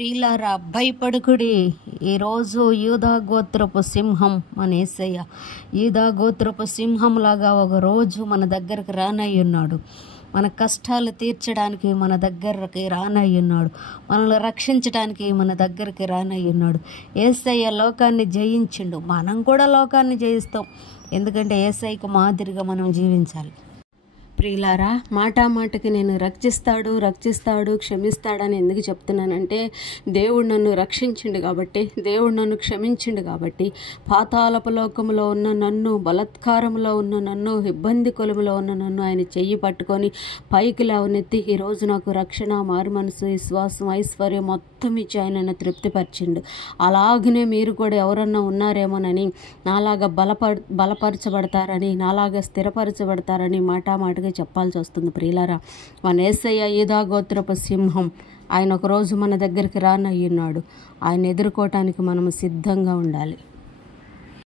ప్రియులారా, భయపడుకుడి. ఈరోజు యూదా గోత్రపు సింహం మన యేసయ్య యూదా గోత్రపు సింహంలాగా ఒక రోజు మన దగ్గరకు రానయ్యున్నాడు. మన కష్టాలు తీర్చడానికి మన దగ్గరకి రానయ్యున్నాడు. మనల్ని రక్షించడానికి మన దగ్గరికి రానయ్యున్నాడు. యేసయ్య లోకాన్ని జయించిండు. మనం కూడా లోకాన్ని జయిస్తాం. ఎందుకంటే యేసయ్యకు మాదిరిగా మనం జీవించాలి. ప్రియులారా, మాటికి నేను రక్షిస్తాడు క్షమిస్తాడని ఎందుకు చెప్తున్నానంటే, దేవుడు నన్ను రక్షించిండు కాబట్టి, దేవుడు నన్ను క్షమించిండు కాబట్టి, పాతాళపు లోకములో ఉన్న నన్ను, బలత్కారంలో ఉన్న నన్ను, ఇబ్బంది కొలుములో ఉన్న నన్ను ఆయన చెయ్యి పట్టుకొని పైకి లేవనెత్తి ఈరోజు నాకు రక్షణ, మారు మనసు, విశ్వాసం, ఐశ్వర్యం మొత్తం ఇచ్చి ఆయన నన్ను తృప్తిపరిచిండు. అలాగనే మీరు కూడా ఎవరన్నా ఉన్నారేమోనని, నాలాగా బలపరచబడతారని, నాలాగా స్థిరపరచబడతారని మాటికి చెప్పాల్సి వస్తుంది. ప్రియులారా, మన యేసయ్య యూదా గోత్రపు సింహం. ఆయన ఒకరోజు మన దగ్గరికి రానయ్యున్నాడు. ఆయన ఎదుర్కోవటానికి మనం సిద్ధంగా ఉండాలి.